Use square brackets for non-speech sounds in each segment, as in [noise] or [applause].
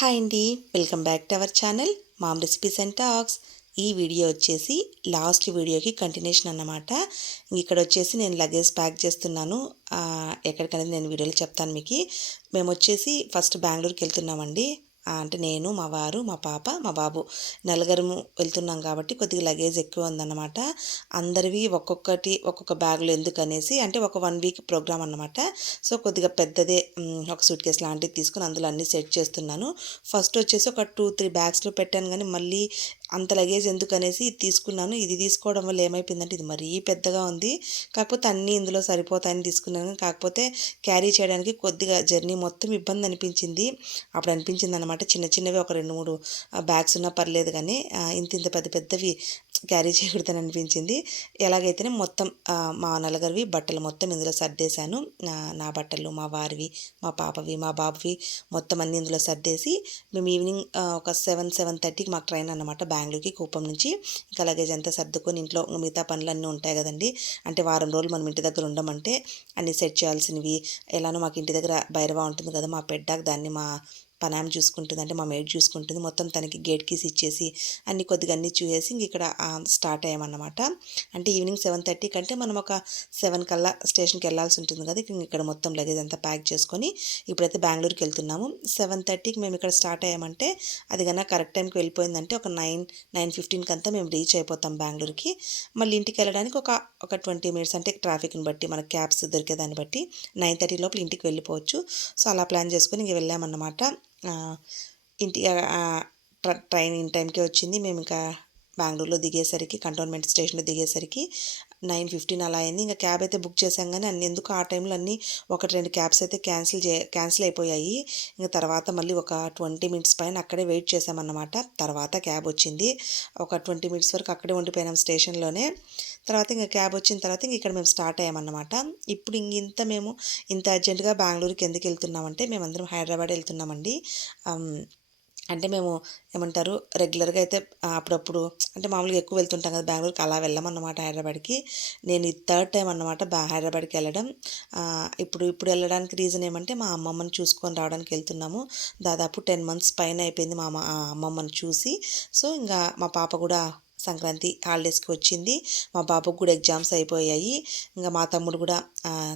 Hi అండి. Welcome back to our channel mom recipes and talks. ఈ video వచ్చేసి last వీడియోకి కంటిన్యూషన్ అన్నమాట. ఇక్కడ వచ్చేసి నేను లగేజ్ ప్యాక్ చేస్తున్నాను. ఎక్కడికనేది నేను వీడియోలో చెప్తాను మీకు. మేము వచ్చేసి ఫస్ట్ బెంగళూరుకి వెళ్తున్నామండి. అంటే నేను మా వారు మా పాప మా బాబు నలుగురము వెళ్తున్నాం కాబట్టి కొద్దిగా లగేజ్ ఎక్కువ ఉందన్నమాట. అందరివి ఒక్కొక్కటి ఒక్కొక్క బ్యాగులు ఎందుకు అనేసి అంటే ఒక వన్ వీక్ ప్రోగ్రామ్ అన్నమాట. సో కొద్దిగా పెద్దదే ఒక సూట్ కేసు లాంటిది తీసుకుని అందులో అన్నీ సెట్ చేస్తున్నాను. ఫస్ట్ వచ్చేసి ఒక టూ త్రీ బ్యాగ్స్లో పెట్టాను కానీ మళ్ళీ అంత లగేజ్ ఎందుకు అనేసి ఇది తీసుకున్నాను. ఇది తీసుకోవడం వల్ల ఏమైపోయిందంటే ఇది మరీ పెద్దగా ఉంది. కాకపోతే అన్నీ ఇందులో సరిపోతాయని తీసుకున్నాను. కాకపోతే క్యారీ చేయడానికి కొద్దిగా జర్నీ మొత్తం ఇబ్బంది అనిపించింది. అప్పుడు అనిపించింది అనమాట చిన్న చిన్నవి ఒక రెండు మూడు బ్యాగ్స్ ఉన్నా పర్లేదు కానీ ఇంత ఇంత పెద్ద పెద్దవి క్యారీ చేయకూడదని అనిపించింది. ఎలాగైతేనే మొత్తం మా నలుగురివి బట్టలు మొత్తం ఇందులో సర్దేశాను. నా బట్టలు మా వారివి మా పాపవి మా బాబువి మొత్తం అన్ని ఇందులో సర్దేసి మేము ఈవినింగ్ ఒక సెవెన్ సెవెన్ థర్టీకి మాకు ట్రైన్ అన్నమాట. బెంగళూరుకి కూపం నుంచి ఇంకా లగేజ్ అంతా సర్దుకొని ఇంట్లో మిగతా పనులు అన్నీ ఉంటాయి కదండి. అంటే వారం రోజులు మనం ఇంటి దగ్గర ఉండమంటే అన్నీ సెట్ చేయాల్సినవి ఎలానో మాకు ఇంటి దగ్గర బైరవా ఉంటుంది కదా మా పెడ్డాకి దాన్ని మా పనామ చూసుకుంటుంది. అంటే మా మేడ్ చూసుకుంటుంది. మొత్తం తనకి గేట్ కీస్ ఇచ్చేసి అన్ని కొద్దిగా అన్ని చూసేసి ఇంక ఇక్కడ స్టార్ట్ అయ్యామన్నమాట. అంటే ఈవినింగ్ సెవెన్ థర్టీ కంటే మనం ఒక సెవెన్ కల్లా స్టేషన్కి వెళ్ళాల్సి ఉంటుంది కదా. ఇక్కడ మొత్తం లగేజ్ అంతా ప్యాక్ చేసుకొని ఇప్పుడైతే బెంగళూరుకి వెళ్తున్నాము. సెవెన్ థర్టీకి మేము ఇక్కడ స్టార్ట్ అయ్యామంటే అది కన్నా కరెక్ట్ టైంకి వెళ్ళిపోయిందంటే ఒక నైన్ నైన్ ఫిఫ్టీన్కి అంతా మేము రీచ్ అయిపోతాం బెంగళూరుకి. మళ్ళీ ఇంటికి వెళ్ళడానికి ఒక ఒక ట్వంటీ మినిట్స్ అంటే ట్రాఫిక్ని బట్టి మన క్యాబ్స్ దొరికేదాన్ని బట్టి నైన్ థర్టీ లోపల ఇంటికి వెళ్ళిపోవచ్చు. సో అలా ప్లాన్ చేసుకొని ఇంక వెళ్ళామన్నమాట. ఇంటి ట్రైన్ ఇన్ టైంకే వచ్చింది. మేము ఇంకా బెంగళూరులో దిగేసరికి కంటోన్మెంట్ స్టేషన్లో దిగేసరికి నైన్ ఫిఫ్టీన్ అలా అయింది. ఇంకా క్యాబ్ అయితే బుక్ చేశాం కానీ అన్ని ఎందుకు ఆ టైంలో అన్నీ ఒకటి రెండు క్యాబ్స్ అయితే క్యాన్సిల్ చే క్యాన్సిల్ అయిపోయాయి. ఇంకా తర్వాత మళ్ళీ ఒక ట్వంటీ మినిట్స్ పైన అక్కడే వెయిట్ చేసామన్నమాట తర్వాత క్యాబ్ వచ్చింది. ఒక ట్వంటీ మినిట్స్ వరకు అక్కడే ఉండిపోయినాం స్టేషన్లోనే. తర్వాత ఇంకా క్యాబ్ వచ్చిన తర్వాత ఇంక ఇక్కడ మేము స్టార్ట్ అయ్యామన్నమాట. ఇప్పుడు ఇంత మేము ఇంత అర్జెంటుగా బెంగళూరుకి ఎందుకు వెళ్తున్నామంటే మేమందరం హైదరాబాద్ వెళ్తున్నామండి. అంటే మేము ఏమంటారు రెగ్యులర్గా అయితే అప్పుడప్పుడు అంటే మామూలుగా ఎక్కువ వెళ్తుంటాం కదా బెంగళూరుకి అలా వెళ్ళమన్నమాట హైదరాబాద్కి. నేను ఈ థర్డ్ టైం అన్నమాట హైదరాబాద్కి వెళ్ళడం. ఇప్పుడు ఇప్పుడు వెళ్ళడానికి రీజన్ ఏమంటే మా అమ్మమ్మని చూసుకొని రావడానికి వెళ్తున్నాము. దాదాపు టెన్ మంత్స్ పైన అయిపోయింది మా అమ్మమ్మని చూసి. సో ఇంకా మా పాప కూడా సంక్రాంతి హాలిడేస్కి వచ్చింది. మా బాబుకు కూడా ఎగ్జామ్స్ అయిపోయాయి. ఇంకా మా తమ్ముడు కూడా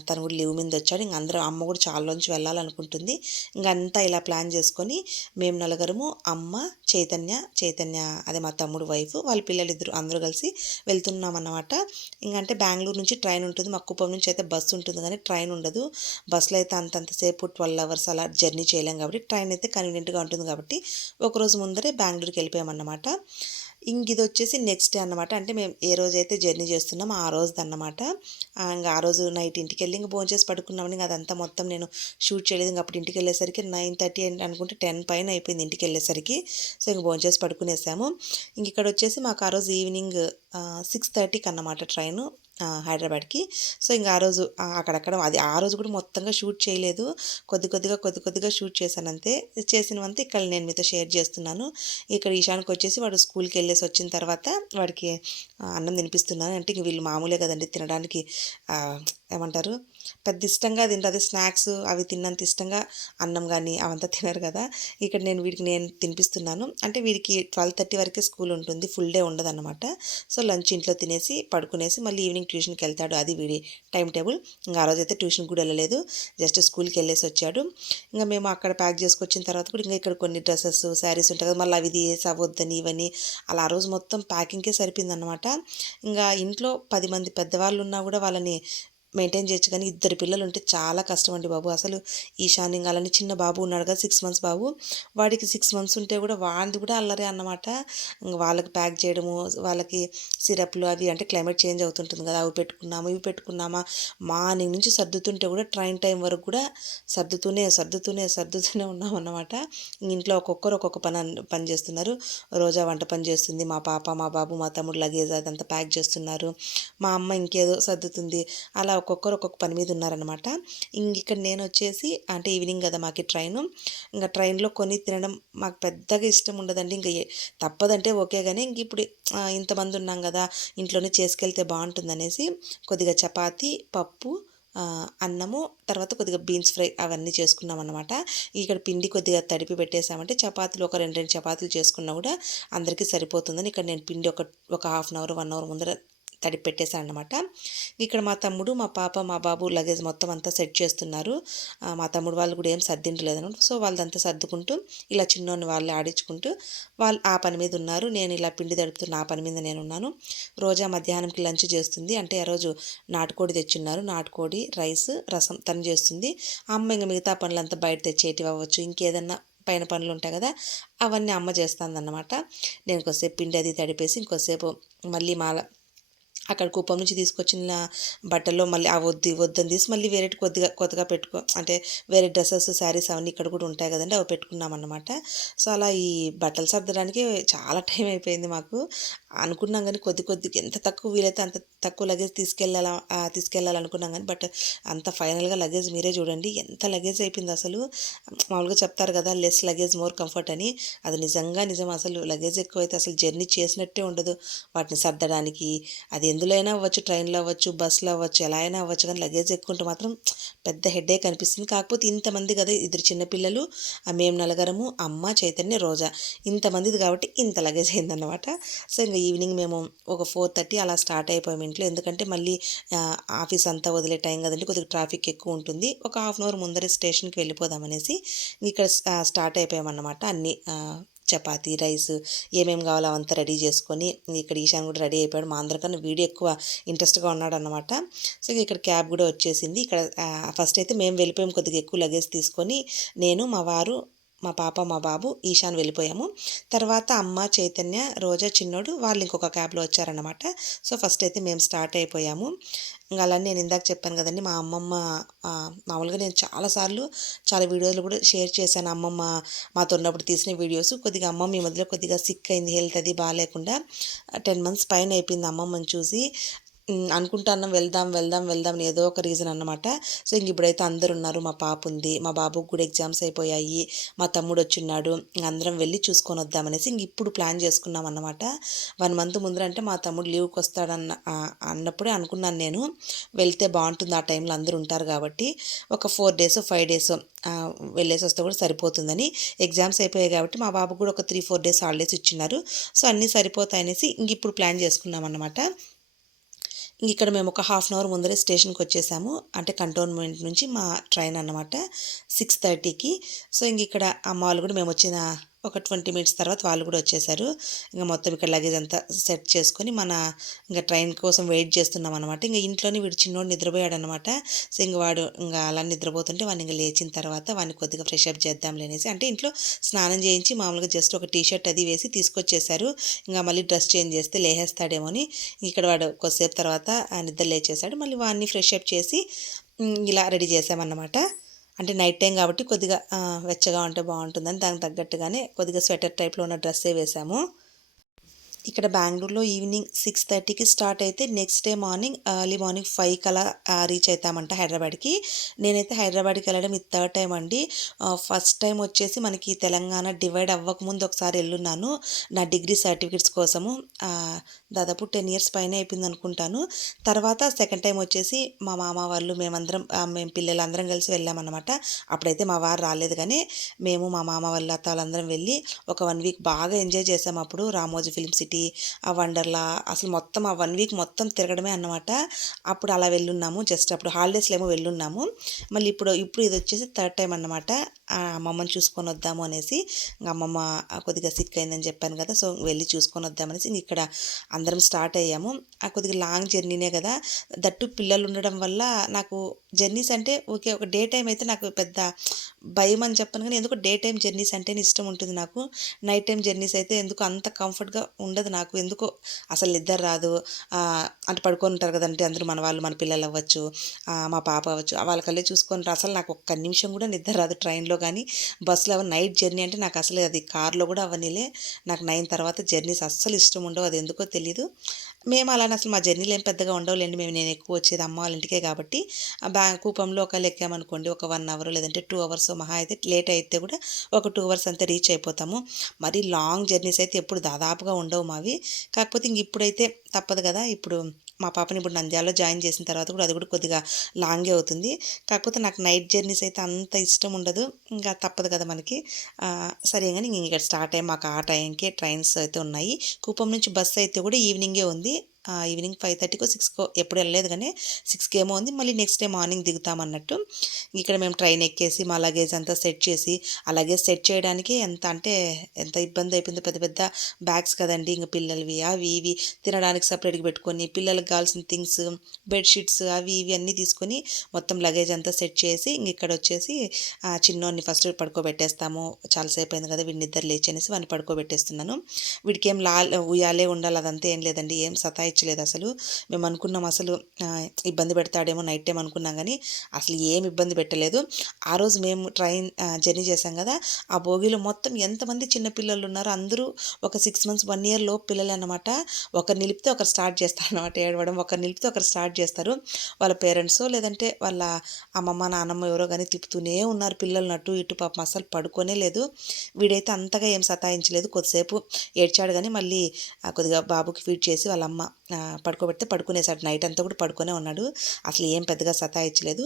తను కూడా లీవ్ మీద వచ్చాడు ఇంకా అందరూ అమ్మ కూడా చాలా నుంచి వెళ్ళాలనుకుంటుంది. ఇంకా అంతా ఇలా ప్లాన్ చేసుకొని మేము నలుగురము అమ్మ చైతన్య చైతన్య అదే మా తమ్ముడు వైఫ్ వాళ్ళ పిల్లలు ఇద్దరు అందరూ కలిసి వెళ్తున్నాం అన్నమాట ఇంకంటే బెంగళూరు నుంచి ట్రైన్ ఉంటుంది. మా కుప్పం నుంచి అయితే బస్సు ఉంటుంది కానీ ట్రైన్ ఉండదు. బస్సులో అయితే అంతంతసేపు ట్వెల్వ్ అవర్స్ అలా జర్నీ చేయలేం కాబట్టి ట్రైన్ అయితే కన్వీనియంట్గా ఉంటుంది కాబట్టి ఒకరోజు ముందరే బెంగళూరుకి వెళ్ళిపోయామన్నమాట. ఇంక ఇది వచ్చేసి నెక్స్ట్ డే అన్నమాట. అంటే మేము ఏ రోజైతే జర్నీ చేస్తున్నామో ఆ రోజుది అన్నమాట ఇంకా ఆ రోజు నైట్ ఇంటికి వెళ్ళి ఇంకా భోజనం చేసి పడుకున్నామని ఇంకా అదంతా మొత్తం నేను షూట్ చేయలేదు. ఇంకా అప్పుడు ఇంటికి వెళ్ళేసరికి నైన్ థర్టీ అనుకుంటే టెన్ పైన అయిపోయింది ఇంటికి వెళ్ళేసరికి సో ఇంక భోజనం చేసి పడుకునేసాము. ఇంక ఇక్కడ వచ్చేసి మాకు ఆ రోజు ఈవినింగ్ సిక్స్ థర్టీకి అన్నమాట ట్రైను హైదరాబాద్కి. సో ఇంకా ఆ రోజు అక్కడక్కడ అది ఆ రోజు కూడా మొత్తంగా షూట్ చేయలేదు. కొద్ది కొద్దిగా కొద్ది కొద్దిగా షూట్ చేశాను అంతే చేసినవంతా ఇక్కడ నేను మీతో షేర్ చేస్తున్నాను. ఇక్కడ ఈశాన్కి వచ్చేసి వాడు స్కూల్కి వెళ్ళేసి వచ్చిన తర్వాత వాడికి అన్నం తినిపిస్తున్నాను. అంటే ఇంక వీళ్ళు మామూలే కదండి తినడానికి ఏమంటారు? పెద్ద ఇష్టంగా తింటారు స్నాక్స్ అవి తిన్నంత ఇష్టంగా అన్నం కానీ అవంతా తినరు కదా. ఇక్కడ నేను వీడికి నేను తినిపిస్తున్నాను. అంటే వీడికి ట్వెల్వ్ థర్టీ వరకే స్కూల్ ఉంటుంది. ఫుల్ డే ఉండదు అనమాట సో లంచ్ ఇంట్లో తినేసి పడుకునేసి మళ్ళీ ఈవినింగ్ ట్యూషన్కి వెళ్తాడు అది వీడి టైం టేబుల్. ఇంకా ఆ రోజు అయితే ట్యూషన్ కూడా వెళ్ళలేదు. జస్ట్ స్కూల్కి వెళ్ళేసి వచ్చాడు. ఇంకా మేము అక్కడ ప్యాక్ చేసుకొచ్చిన తర్వాత కూడా ఇంకా ఇక్కడ కొన్ని డ్రెస్సెస్ శారీస్ ఉంటాయి కదా మళ్ళీ అవి తీసి అవద్దని ఇవన్నీ అలా ఆ రోజు మొత్తం ప్యాకింగ్కే సరిపోయింది అనమాట ఇంకా ఇంట్లో పది మంది పెద్దవాళ్ళు ఉన్నా కూడా వాళ్ళని మెయింటైన్ చేయొచ్చు. కానీ ఇద్దరు పిల్లలు ఉంటే చాలా కష్టం అండి బాబు. అసలు ఈశాన్యంగా అలానే చిన్న బాబు ఉన్నాడు కదా సిక్స్ మంత్స్ బాబు. వాడికి సిక్స్ మంత్స్ ఉంటే కూడా వాడిది కూడా అల్లరే అన్నమాట. వాళ్ళకి ప్యాక్ చేయడము వాళ్ళకి సిరప్లు అవి అంటే క్లైమేట్ చేంజ్ అవుతుంటుంది కదా. అవి పెట్టుకున్నాము ఇవి పెట్టుకున్నామా. మార్నింగ్ నుంచి సర్దుతుంటే కూడా ట్రైన్ టైం వరకు కూడా సర్దుతూనే సర్దుతూనే సర్దుతూనే ఉన్నాం అన్నమాట. ఇంట్లో ఒక్కొక్కరు ఒక్కొక్క పని పని చేస్తున్నారు. రోజా వంట పని చేస్తుంది. మా పాప మా బాబు మా తమ్ముడు లగేజ్ అదంతా ప్యాక్ చేస్తున్నారు. మా అమ్మ ఇంకేదో సర్దుతుంది. అలా ఒక్కొక్కరు ఒక్కొక్క పని మీద ఉన్నారనమాట ఇక్కడ నేను వచ్చేసి అంటే ఈవినింగ్ కదా మాకు ట్రైన్. ఇంకా ట్రైన్లో కొని తినడం మాకు పెద్దగా ఇష్టం ఉండదండి. ఇంకా ఏ- తప్పదంటే ఓకే కానీ ఇంక ఇప్పుడు ఇంతమంది ఉన్నాం కదా ఇంట్లోనే చేసుకెళ్తే బాగుంటుందనేసి కొద్దిగా చపాతి పప్పు అన్నము తర్వాత కొద్దిగా బీన్స్ ఫ్రై అవన్నీ చేసుకున్నాం అనమాట ఇక్కడ పిండి కొద్దిగా తడిపి పెట్టేసామంటే చపాతీలు ఒక రెండు రెండు చపాతీలు చేసుకున్నా కూడా అందరికీ సరిపోతుందని ఇక్కడ నేను పిండి ఒక ఒక half an hour one hour ముందర తడిపి పెట్టేశాను అనమాట ఇక్కడ మా తమ్ముడు మా పాప మా బాబు లగేజ్ మొత్తం అంతా సెట్ చేస్తున్నారు. మా తమ్ముడు వాళ్ళు కూడా ఏం సర్దింటలేదు అనమాట సో వాళ్ళదంతా సర్దుకుంటూ ఇలా చిన్నోని వాళ్ళు ఆడించుకుంటూ వాళ్ళు ఆ పని మీద ఉన్నారు. నేను ఇలా పిండి తడుపుతున్న ఆ పని మీద నేను ఉన్నాను. రోజా మధ్యాహ్నంకి లంచ్ చేస్తుంది. అంటే ఆ రోజు నాటుకోడి తెచ్చున్నారు. నాటుకోడి రైస్ రసం తను చేస్తుంది. అమ్మ ఇంకా మిగతా పనులంతా బయట తెచ్చేటివి అవ్వచ్చు. ఇంకేదన్నా పైన పనులు ఉంటాయి కదా అవన్నీ అమ్మ చేస్తుందన్నమాట. నేను కొద్దిసేపు పిండి అది తడిపేసి ఇంకోసేపు మళ్ళీ మాల అక్కడ కుప్పం నుంచి తీసుకొచ్చిన బట్టల్లో మళ్ళీ ఆ వద్దు వద్దని తీసి మళ్ళీ వేరే కొద్దిగా కొత్తగా పెట్టుకో అంటే వేరే డ్రెస్సెస్ శారీస్ అవన్నీ ఇక్కడ కూడా ఉంటాయి కదండి అవి పెట్టుకున్నాం అన్నమాట సో అలా ఈ బట్టలు సర్దడానికి చాలా [laughs] టైం అయిపోయింది మాకు. అనుకున్నాం కానీ కొద్ది కొద్దిగా ఎంత తక్కువ వీలైతే అంత తక్కువ లగేజ్ తీసుకెళ్ళాలా తీసుకెళ్ళాలనుకున్నాం కానీ బట్ అంత ఫైనల్గా లగేజ్ మీరే చూడండి ఎంత లగేజ్ అయిపోయింది అసలు. మామూలుగా చెప్తారు కదా లెస్ లగేజ్ మోర్ కంఫర్ట్ అని. అది నిజంగా నిజం. అసలు లగేజ్ ఎక్కువైతే అసలు జర్నీ చేసినట్టే ఉండదు. వాటిని సర్దడానికి అది ఎందులో అయినా అవ్వచ్చు ట్రైన్లో అవ్వచ్చు బస్సులో అవ్వచ్చు ఎలా అయినా అవ్వచ్చు కానీ లగేజ్ ఎక్కువ ఉంటే మాత్రం పెద్ద హెడేక్ అనిపిస్తుంది. కాకపోతే ఇంతమంది కదా ఇద్దరు చిన్నపిల్లలు ఆ మేము నలగరము అమ్మ చైతన్య రోజా. ఇంతమందిది కాబట్టి ఇంత లగేజ్ అయిందన్నమాట. సో ఇంకా ఈవినింగ్ మేము ఒక ఫోర్ థర్టీ అలా స్టార్ట్ అయిపోయాం ఇంట్లో. ఎందుకంటే మళ్ళీ ఆఫీస్ అంతా వదిలే టైం కదండి కొద్దిగా ట్రాఫిక్ ఎక్కువ ఉంటుంది. ఒక హాఫ్ అన్ అవర్ ముందరే స్టేషన్కి వెళ్ళిపోదామనేసి ఇక్కడ స్టార్ట్ అయిపోయామన్నమాట అన్ని చపాతీ రైస్ ఏమేమి కావాలో అవంతా రెడీ చేసుకొని ఇక్కడ ఈశాన్ కూడా రెడీ అయిపోయాడు. మా అందరికన్నా వీడి ఎక్కువ ఇంట్రెస్ట్గా ఉన్నాడు అనమాట సో ఇక్కడ క్యాబ్ కూడా వచ్చేసింది. ఇక్కడ ఫస్ట్ అయితే మేము వెళ్ళిపోయాం కొద్దిగా ఎక్కువ లగేజ్ తీసుకొని. నేను మా వారు మా పాప మా బాబు ఈశాన్ వెళ్ళిపోయాము. తర్వాత అమ్మ చైతన్య రోజా చిన్నోడు వాళ్ళు ఇంకొక క్యాబ్లో వచ్చారనమాట సో ఫస్ట్ అయితే మేము స్టార్ట్ అయిపోయాము. ఇంకా అలానే నేను ఇందాక చెప్పాను కదండి మా అమ్మమ్మ మామూలుగా నేను చాలాసార్లు చాలా వీడియోలు కూడా షేర్ చేశాను అమ్మమ్మ మాతో ఉన్నప్పుడు తీసిన వీడియోస్. కొద్దిగా అమ్మమ్మ ఈ మధ్యలో కొద్దిగా సిక్ అయింది హెల్త్ అది బాగాలేకుండా టెన్ మంత్స్ పైన అయిపోయింది అమ్మమ్మని చూసి. అనుకుంటాను వెళ్దాం వెళ్దాం వెళ్దాం అని ఏదో ఒక రీజన్ అన్నమాట. సో ఇంక ఇప్పుడైతే అందరు ఉన్నారు మా పాప ఉంది మా బాబుకి కూడా ఎగ్జామ్స్ అయిపోయాయి మా తమ్ముడు వచ్చిన్నాడు అందరం వెళ్ళి చూసుకొని వద్దామనేసి ఇంక ఇప్పుడు ప్లాన్ చేసుకున్నాం అన్నమాట. వన్ మంత్ ముందర అంటే మా తమ్ముడు లీవ్కి వస్తాడన్న అన్నప్పుడే అనుకున్నాను నేను. వెళ్తే బాగుంటుంది ఆ టైంలో అందరూ ఉంటారు కాబట్టి ఒక ఫోర్ డేస్ ఫైవ్ డేస్ వెళ్ళేసి వస్తే కూడా సరిపోతుందని ఎగ్జామ్స్ అయిపోయాయి కాబట్టి మా బాబు కూడా ఒక త్రీ ఫోర్ డేస్ హాలిడేస్ ఇచ్చినారు సో అన్నీ సరిపోతాయనేసి ఇంక ఇప్పుడు ప్లాన్ చేసుకున్నాం అన్నమాట. ఇక్కడ మేము ఒక హాఫ్ అన్ అవర్ ముందరే స్టేషన్కి వచ్చేసాము. అంటే కంటోన్మెంట్ నుంచి మా ట్రైన్ అన్నమాట. సిక్స్ థర్టీకి సో ఇంక ఇక్కడ అమ్మ వాళ్ళు కూడా మేము వచ్చిన ఒక ట్వంటీ మినిట్స్ తర్వాత వాళ్ళు కూడా వచ్చేసారు. ఇంకా మొత్తం ఇక్కడ లగేజ్ అంతా సెట్ చేసుకొని మన ఇంకా ట్రైన్ కోసం వెయిట్ చేస్తున్నాం అనమాట ఇంకా ఇంట్లోనే వీడు చిన్నోడు నిద్రపోయాడు అనమాట సో ఇంక వాడు ఇంకా అలా నిద్రపోతుంటే వాడిని ఇంకా లేచిన తర్వాత వాడిని కొద్దిగా ఫ్రెష్ అప్ చేద్దాంలే అనేసి అంటే ఇంట్లో స్నానం చేయించి మామూలుగా జస్ట్ ఒక టీ షర్ట్ అది వేసి తీసుకొచ్చేసారు. ఇంకా మళ్ళీ డ్రెస్ చేంజ్ చేస్తే లేహేస్తాడేమో అని ఇక్కడ వాడు కొద్దిసేపు తర్వాత ఆ నిద్ర లేచేశాడు. మళ్ళీ వాడిని ఫ్రెష్ అప్ చేసి ఇలా రెడీ చేసామన్నమాట అంటే నైట్ టైం కాబట్టి కొద్దిగా వెచ్చగా ఉంటే బాగుంటుందని దానికి తగ్గట్టుగానే కొద్దిగా స్వెటర్ టైప్లో ఉన్న డ్రెస్సే వేసాము. ఇక్కడ బెంగళూరులో ఈవినింగ్ సిక్స్ థర్టీకి స్టార్ట్ అయితే next day morning early morning five కలా రీచ్ అవుతామంట హైదరాబాద్కి. నేనైతే హైదరాబాద్కి వెళ్ళడం ఇది థర్డ్ టైం అండి. ఫస్ట్ టైం వచ్చేసి మనకి తెలంగాణ డివైడ్ అవ్వకముందు ఒకసారి వెళ్ళున్నాను. నా డిగ్రీ సర్టిఫికెట్స్ కోసము. దాదాపు టెన్ ఇయర్స్ పైన అయిపోయింది అనుకుంటాను. తర్వాత సెకండ్ టైం వచ్చేసి మా మామ వాళ్ళు మేమందరం మేము పిల్లలందరం కలిసి వెళ్ళామన్నమాట. అప్పుడైతే మా వారు రాలేదు కానీ మేము మా మామ వాళ్ళ అత్త వాళ్ళందరం వెళ్ళి ఒక వన్ వీక్ బాగా ఎంజాయ్ చేసాం అప్పుడు రామోజీ ఫిల్మ్ సిటీ ఆ వండర్లా అసలు మొత్తం ఆ వన్ వీక్ మొత్తం తిరగడమే అన్నమాట. అప్పుడు అలా వెళ్ళున్నాము. జస్ట్ అప్పుడు హాలిడేస్లో ఏమో వెళ్ళున్నాము. మళ్ళీ ఇప్పుడు ఇప్పుడు ఇది వచ్చేసి థర్డ్ టైం అన్నమాట. ఆ అమ్మమ్మని చూసుకొని వద్దాము అనేసి ఇంకా అమ్మమ్మ కొద్దిగా సిక్ అయిందని చెప్పాను కదా సో వెళ్ళి చూసుకొని వద్దామనేసి ఇక్కడ అందరం స్టార్ట్ అయ్యాము. ఆ కొద్దిగా లాంగ్ జర్నీనే కదా. దట్టు పిల్లలు ఉండడం వల్ల నాకు జర్నీస్ అంటే ఓకే ఒక డే టైం అయితే నాకు పెద్ద భయం అని చెప్పను కానీ ఎందుకు డే టైం జర్నీస్ అంటేనే ఇష్టం ఉంటుంది నాకు. నైట్ టైం జర్నీస్ అయితే ఎందుకు అంత కంఫర్ట్గా ఉండదు నాకు. ఎందుకో అసలు నిద్ర రాదు. అంటే పడుకొని ఉంటారు కదంటే అందరూ మన వాళ్ళు మన పిల్లలు అవ్వచ్చు మా పాప అవ్వచ్చు. వాళ్ళకల్లే చూసుకొని అసలు నాకు ఒక్క నిమిషం కూడా నిద్ర రాదు ట్రైన్లో కానీ బస్సులో అవ నైట్ జర్నీ అంటే నాకు అసలు అది కార్లో కూడా అవనీలే నాకు నైన్ తర్వాత జర్నీస్ అస్సలు ఇష్టం ఉండవు. అది ఎందుకో తెలియదు మేము అలానే అసలు మా జర్నీలు ఏం పెద్దగా ఉండవులేండి. మేము నేను ఎక్కువ వచ్చేది అమ్మ వాళ్ళ ఇంటికే కాబట్టి ఆ బ్యా కూపంలో ఒకళ్ళు ఎక్కామనుకోండి ఒక వన్ అవర్ లేదంటే టూ అవర్స్ మహా అయితే లేట్ అయితే కూడా ఒక టూ అవర్స్ అంతా రీచ్ అయిపోతాము. మరి లాంగ్ జర్నీస్ అయితే ఎప్పుడు దాదాపుగా ఉండవు మావి. కాకపోతే ఇంక ఇప్పుడైతే తప్పదు కదా. ఇప్పుడు మా పాపని ఇప్పుడు నంద్యాలలో జాయిన్ చేసిన తర్వాత కూడా అది కూడా కొద్దిగా లాంగే అవుతుంది. కాకపోతే నాకు నైట్ జర్నీస్ అయితే అంత ఇష్టం ఉండదు. ఇంకా తప్పదు కదా మనకి. సరే కానీ ఇంక ఇక్కడ స్టార్ట్ అయ్యి మాకు ఆ టైంకే ట్రైన్స్ అయితే ఉన్నాయి. కుప్పం నుంచి బస్సు అయితే కూడా ఈవినింగే ఉంది. ఈవినింగ్ ఫైవ్ థర్టీకో సిక్స్కో ఎప్పుడు వెళ్ళలేదు కానీ సిక్స్కి ఏమో ఉంది. మళ్ళీ నెక్స్ట్ డే మార్నింగ్ దిగుతామన్నట్టు ఇక్కడ మేము ట్రైన్ ఎక్కేసి మా లగేజ్ అంతా సెట్ చేసి ఆ లగేజ్ సెట్ చేయడానికి ఎంత అంటే ఎంత ఇబ్బంది అయిపోయింది పెద్ద పెద్ద బ్యాగ్స్ కదండి. ఇంకా పిల్లలవి అవి ఇవి తినడానికి సపరేట్గా పెట్టుకొని పిల్లలకు కావాల్సిన థింగ్స్ బెడ్షీట్స్ అవి ఇవి అన్నీ తీసుకొని మొత్తం లగేజ్ అంతా సెట్ చేసి ఇంక ఇక్కడ వచ్చేసి చిన్నోడిని ఫస్ట్ పడుకోబెట్టేస్తాము. చాలాసేపు అయింది కదా వీడిని నిద్ర లేచి అనేసి వాడిని పడుకోబెట్టేస్తున్నాను. వీడికి ఏం లా ఉయ్యాలే ఉండాలి అదంతా ఏం లేదండి. ఏం సతాయి సతాయించలేదు అసలు. మేము అనుకున్నాం అసలు ఇబ్బంది పెడతాడేమో నైట్ టైం అనుకున్నాం కానీ అసలు ఏం ఇబ్బంది పెట్టలేదు. ఆ రోజు మేము ట్రైన్ జర్నీ చేసాం కదా ఆ భోగిలో మొత్తం ఎంతమంది చిన్న పిల్లలు ఉన్నారో అందరూ ఒక సిక్స్ మంత్స్ వన్ ఇయర్ లోపు పిల్లలు అనమాట ఒకరు నిలిపితే ఒకరు స్టార్ట్ చేస్తారు అనమాట ఏడవడం ఒకరు నిలిపితే ఒకరు స్టార్ట్ చేస్తారు. వాళ్ళ పేరెంట్స్ లేదంటే వాళ్ళ అమ్మమ్మ నాన్నమ్మ ఎవరో కానీ తిప్పుతూనే ఉన్నారు పిల్లల్ని అటు ఇటు పాపం అసలు పడుకోనే లేదు. వీడైతే అంతగా ఏం సతాయించలేదు. కొద్దిసేపు ఏడ్చాడు కానీ మళ్ళీ కొద్దిగా బాబుకి ఫీడ్ చేసి వాళ్ళ అమ్మ పడుకోబెడితే పడుకునేసాడు నైట్ అంతా కూడా పడుకునే ఉన్నాడు. అసలు ఏం పెద్దగా సతాయించలేదు.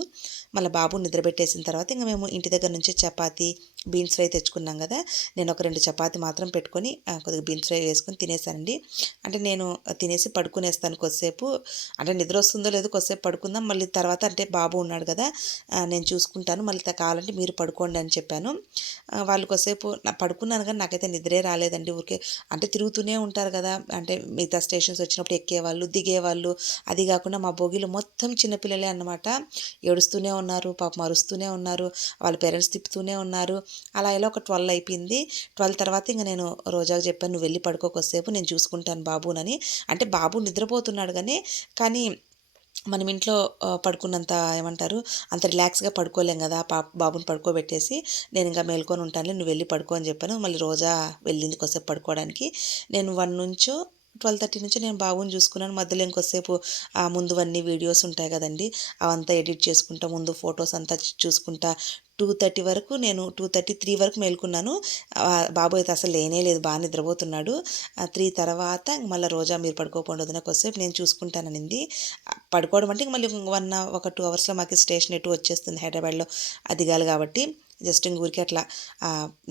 మళ్ళీ బాబు నిద్రపెట్టేసిన తర్వాత ఇంకా మేము ఇంటి దగ్గర నుంచి చపాతి బీన్స్ ఫ్రై తెచ్చుకున్నాం కదా నేను ఒక రెండు చపాతి మాత్రం పెట్టుకొని కొద్దిగా బీన్స్ ఫ్రై వేసుకొని తినేసానండి. అంటే నేను తినేసి పడుకునేస్తాను కొద్దిసేపు. అంటే నిద్ర వస్తుందో లేదో కొద్దిసేపు పడుకుందాం మళ్ళీ తర్వాత అంటే బాబు ఉన్నాడు కదా నేను చూసుకుంటాను. మళ్ళీ కావాలంటే మీరు పడుకోండి అని చెప్పాను. వాళ్ళు కొద్దిసేపు పడుకున్నాను కానీ నాకైతే నిద్రే రాలేదండి ఊరికే. అంటే తిరుగుతూనే ఉంటారు కదా అంటే మిగతా స్టేషన్స్ వచ్చినప్పుడు ఎక్కేవాళ్ళు దిగేవాళ్ళు. అది కాకుండా మా భోగిలో మొత్తం చిన్నపిల్లలే అన్నమాట. ఏడుస్తూనే ఉన్నారు పాపం అరుస్తూనే ఉన్నారు. వాళ్ళ పేరెంట్స్ తిప్పుతూనే ఉన్నారు. అలా ఇలా ఒక ట్వెల్వ్ అయిపోయింది. ట్వెల్వ్ తర్వాత ఇంకా నేను రోజాకు చెప్పాను నువ్వు వెళ్ళి పడుకోకొసేపు నేను చూసుకుంటాను బాబునని. అంటే బాబు నిద్రపోతున్నాడు కానీ కానీ మనం ఇంట్లో పడుకున్నంత ఏమంటారు అంత రిలాక్స్గా పడుకోలేం కదా పా బాబుని పడుకోబెట్టేసి నేను ఇంకా మేల్కొని ఉంటానులే నువ్వు వెళ్ళి పడుకో అని చెప్పాను. మళ్ళీ రోజా వెళ్ళింది కొద్దిసేపు పడుకోవడానికి. నేను వన్ నుంచో ట్వెల్వ్ థర్టీ నుంచి నేను బాబుని చూసుకున్నాను. మధ్యలో ఇంకోసేపు ఆ ముందువన్నీ వీడియోస్ ఉంటాయి కదండి. అవంతా ఎడిట్ చేసుకుంటా ముందు ఫొటోస్ అంతా చూసుకుంటా. టూ థర్టీ వరకు నేను టూ థర్టీ త్రీ వరకు మేల్కున్నాను. బాబు అయితే అసలు లేనే లేదు బాగా నిద్రపోతున్నాడు. త్రీ తర్వాత మళ్ళీ రోజా మీరు పడుకోకుండా వదిన కొద్దిసేపు నేను చూసుకుంటాననింది. పడుకోవడం అంటే ఇంక మళ్ళీ వన్ ఒక టూ అవర్స్లో మాకు స్టేషన్ ఎటు వచ్చేస్తుంది హైదరాబాద్లో. అది కాబట్టి జస్ట్ ఇంక ఊరికే అట్లా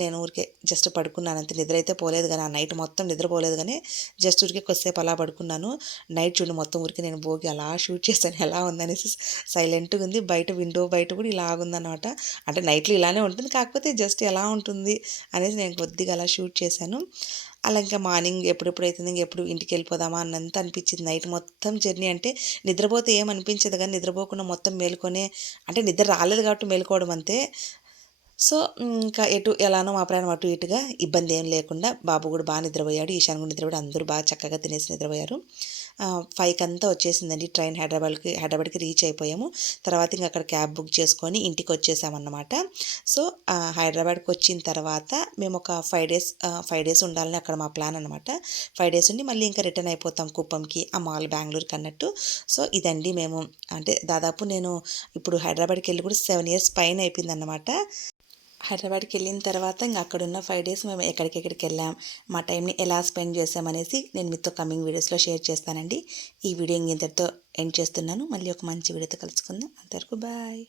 నేను ఊరికే జస్ట్ పడుకున్నాను అంతే. నిద్ర అయితే పోలేదు కానీ ఆ నైట్ మొత్తం నిద్రపోలేదు కానీ జస్ట్ ఊరికే కొద్దిసేపు అలా పడుకున్నాను. నైట్ చూడు మొత్తం ఊరికే నేను భోగి అలా షూట్ చేస్తాను [laughs] ఎలా ఉందనేసి సైలెంట్గా ఉంది. బయట విండో బయట కూడా ఇలా ఉందన్నమాట. అంటే నైట్లో ఇలానే ఉంటుంది కాకపోతే జస్ట్ ఎలా ఉంటుంది అనేసి నేను కొద్దిగా అలా షూట్ చేశాను. అలా ఇంకా మార్నింగ్ ఎప్పుడెప్పుడు అవుతుంది ఇంక ఎప్పుడు ఇంటికి వెళ్ళిపోదామా అన్నంత అనిపించింది. నైట్ మొత్తం జర్నీ అంటే నిద్రపోతే ఏం అనిపించదు కానీ నిద్రపోకుండా మొత్తం మేలుకొనే అంటే నిద్ర రాలేదు కాబట్టి మేలుకోవడం అంతే. సో ఇంకా ఎటు ఎలానో మా ప్రయాణం అటు ఇటుగా ఇబ్బంది ఏం లేకుండా బాబు కూడా బాగా నిద్రపోయాడు ఈశాన్ కూడా నిద్రపోయాడు అందరూ బాగా చక్కగా తినేసి నిద్రపోయారు. ఫైవ్కి అంతా వచ్చేసిందండి ట్రైన్ హైదరాబాద్కి హైదరాబాద్కి రీచ్ అయిపోయాము. తర్వాత ఇంకా అక్కడ క్యాబ్ బుక్ చేసుకొని ఇంటికి వచ్చేసామన్నమాట. సో హైదరాబాద్కి వచ్చిన తర్వాత మేము ఒక ఫైవ్ డేస్ ఫైవ్ డేస్ ఉండాలని అక్కడ మా ప్లాన్ అనమాట ఫైవ్ డేస్ ఉండి మళ్ళీ ఇంకా రిటర్న్ అయిపోతాం కుప్పంకి ఆ మాల్ బెంగళూరుకి అన్నట్టు. సో ఇదండి మేము అంటే దాదాపు నేను ఇప్పుడు హైదరాబాద్కి వెళ్ళి కూడా సెవెన్ ఇయర్స్ పైన అయిపోయిందన్నమాట. హైదరాబాద్కి వెళ్ళిన తర్వాత ఇంకా అక్కడున్న ఫైవ్ డేస్ మేము ఎక్కడికెక్కడికి వెళ్ళాం. మా టైంని ఎలా స్పెండ్ చేసామనేసి నేను మీతో కమింగ్ వీడియోస్లో షేర్ చేస్తానండి. ఈ వీడియో ఇంతటితో ఎండ్ చేస్తున్నాను. మళ్ళీ ఒక మంచి వీడియోతో కలుసుకుందాం. అంతవరకు బాయ్.